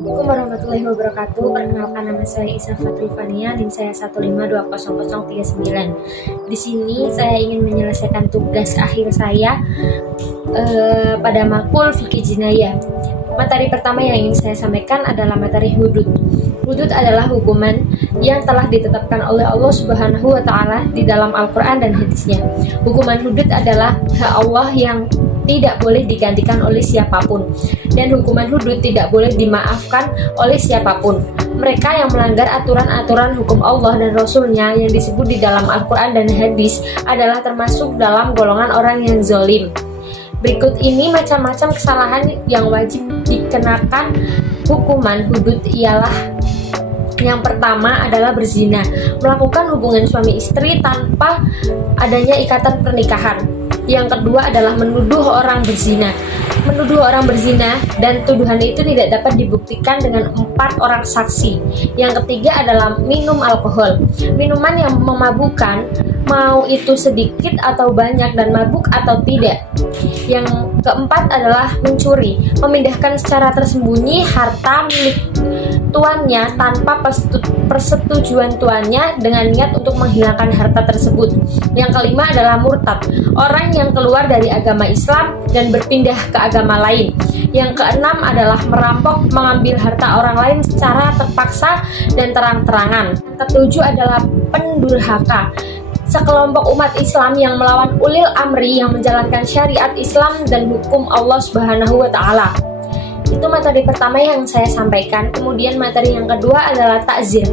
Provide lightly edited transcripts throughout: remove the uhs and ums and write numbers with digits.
Assalamualaikum warahmatullahi wabarakatuh. Perkenalkan, nama saya Isa Fatul Fania, NIM saya 1520039. Di sini saya ingin menyelesaikan tugas akhir saya pada makul fikih jinayah. Materi pertama yang ingin saya sampaikan adalah materi hudud. Hudud adalah hukuman yang telah ditetapkan oleh Allah Subhanahu wa Ta'ala di dalam Al-Quran dan hadisnya. Hukuman hudud adalah hak Allah yang tidak boleh digantikan oleh siapapun, dan hukuman hudud tidak boleh dimaafkan oleh siapapun. Mereka yang melanggar aturan-aturan hukum Allah dan Rasul-Nya yang disebut di dalam Al-Quran dan hadis adalah termasuk dalam golongan orang yang zalim. Berikut ini macam-macam kesalahan yang wajib dikenakan hukuman hudud ialah: yang pertama adalah berzina, melakukan hubungan suami istri tanpa adanya ikatan pernikahan. Yang kedua adalah menuduh orang berzina. Menuduh orang berzina dan tuduhan itu tidak dapat dibuktikan dengan 4 orang saksi. Yang ketiga adalah minum alkohol. Minuman yang memabukkan, mau itu sedikit atau banyak dan mabuk atau tidak. Yang keempat adalah mencuri, memindahkan secara tersembunyi harta milik tuannya tanpa persetujuan tuannya dengan niat untuk menghilangkan harta tersebut. Yang kelima adalah murtad, orang yang keluar dari agama Islam dan berpindah ke agama lain. Yang keenam adalah merampok, mengambil harta orang lain secara terpaksa dan terang-terangan. Yang ketujuh adalah pendurhaka, sekelompok umat Islam yang melawan ulil amri yang menjalankan syariat Islam dan hukum Allah Subhanahu wa Ta'ala. Itu materi pertama yang saya sampaikan. Kemudian materi yang kedua adalah takzir.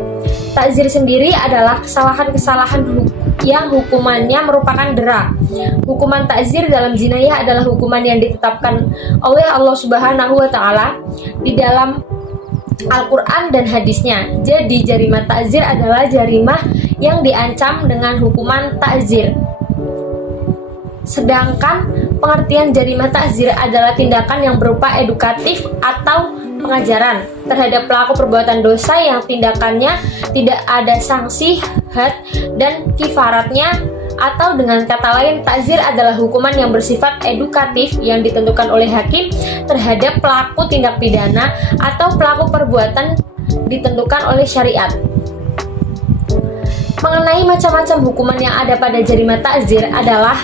Takzir sendiri adalah kesalahan-kesalahan yang hukumannya merupakan dera. Hukuman takzir dalam jinayah adalah hukuman yang ditetapkan oleh Allah Subhanahu wa Ta'ala di dalam Al-Quran dan hadisnya. Jadi jarimah takzir adalah jarimah yang diancam dengan hukuman takzir. Sedangkan pengertian jarimah takzir adalah tindakan yang berupa edukatif atau pengajaran terhadap pelaku perbuatan dosa yang tindakannya tidak ada sanksi had dan kifaratnya, atau dengan kata lain, takzir adalah hukuman yang bersifat edukatif yang ditentukan oleh hakim terhadap pelaku tindak pidana atau pelaku perbuatan ditentukan oleh syariat. Mengenai macam-macam hukuman yang ada pada jarimah takzir adalah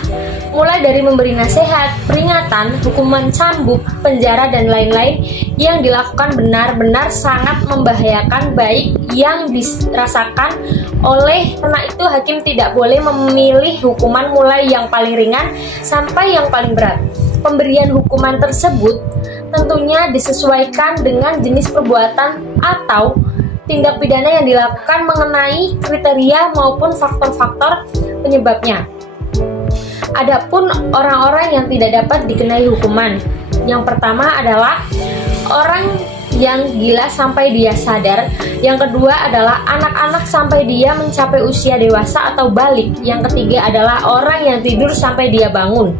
mulai dari memberi nasihat, peringatan, hukuman cambuk, penjara, dan lain-lain yang dilakukan benar-benar sangat membahayakan baik yang dirasakan oleh. Karena itu hakim tidak boleh memilih hukuman mulai yang paling ringan sampai yang paling berat. Pemberian hukuman tersebut tentunya disesuaikan dengan jenis perbuatan atau tindak pidana yang dilakukan mengenai kriteria maupun faktor-faktor penyebabnya. Adapun orang-orang yang tidak dapat dikenai hukuman, yang pertama adalah orang yang gila sampai dia sadar. Yang kedua adalah anak-anak sampai dia mencapai usia dewasa atau balik. Yang ketiga adalah orang yang tidur sampai dia bangun.